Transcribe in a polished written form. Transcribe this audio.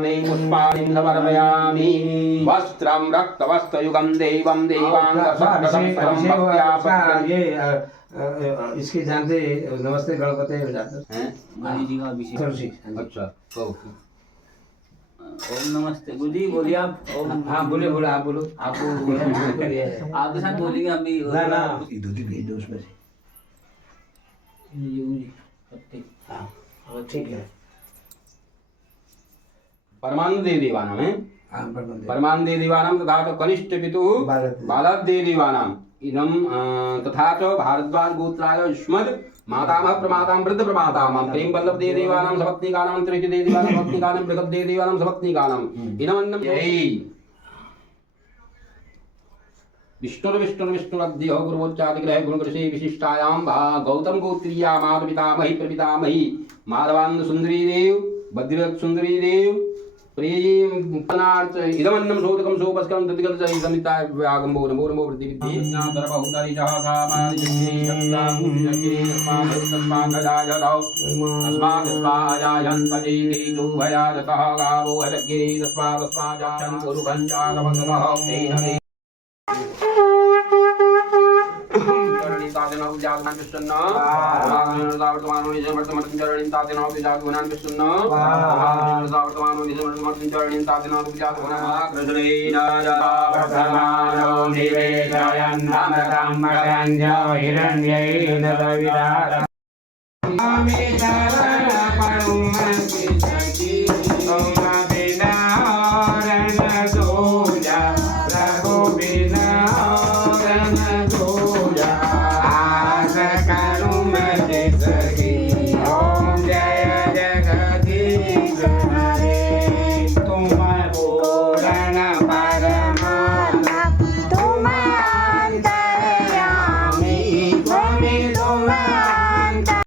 पुष्पाणि समर्पयामि वस्त्रं रक्तवस्त्रयुगं देवं इसके जानते नमस्ते गणपति जानते हैं गुरु जी का अभिषेक। अच्छा कहो ओम नमस्ते गुरु जी बोलिए आप। ओम हाँ बोले बोले आप बोलो आप आपके साथ बोलेंगे हम भी। ना ना इधर ही भेज दो उसमें से हाँ ठीक है। परमानंदे देवानां है हाँ परमानंदे देवानां तथा च कनिष्ठ पितुः बालादे देवानां इदं तथा च भारद्वाज गोत्राय युष्मद् मातामह प्रमातां वृद्ध प्रमातामह प्रेम वल्लभ दे देवानां सपत्नीकानां त्रिज दे देवानां सपत्नीकानां बृहद दे देवानां सपत्नीकानां इदमन्नं जय विष्णुर्विष्णुर्विष्णुरद्य गुरुवोच्चादिग्रह गुरुकृषि विशिष्टायां गौतम गोत्रीया मातु पितामही प्रपितामही माधवानंद सुंदरी देव भद्रवत सुंदरी देव प्रेम पनार्थ इदमन्नं सोदकं सोपस्कं ततिगत समिताय व्यागंबो नमो नमो प्रतिविद्धि ज्ञातर बहुतरि सहसामानि जग्गिरि सत्तांगुरि जग्गिरि तस्मादजाय दौ तस्मादस्माजायन्त जीति दुभयादतः गावो जग्गिरि तस्मादस्माजायन् पुरुषञ्चालवतः तेन तादिनौ जागनान् विष्णुन्ना वर्तमानो निजवर्तमर्तं चरणिं तादिनौ जागनान् विष्णुन्ना वर्तमानो निजवर्तमर्तं चरणिं तादिनौ जागनान् कृष्णेन वर्तमानो निवेदयन्नमृतं मदञ्जो हिरण्येन दविदारम् आमे शरणपरुमति सखी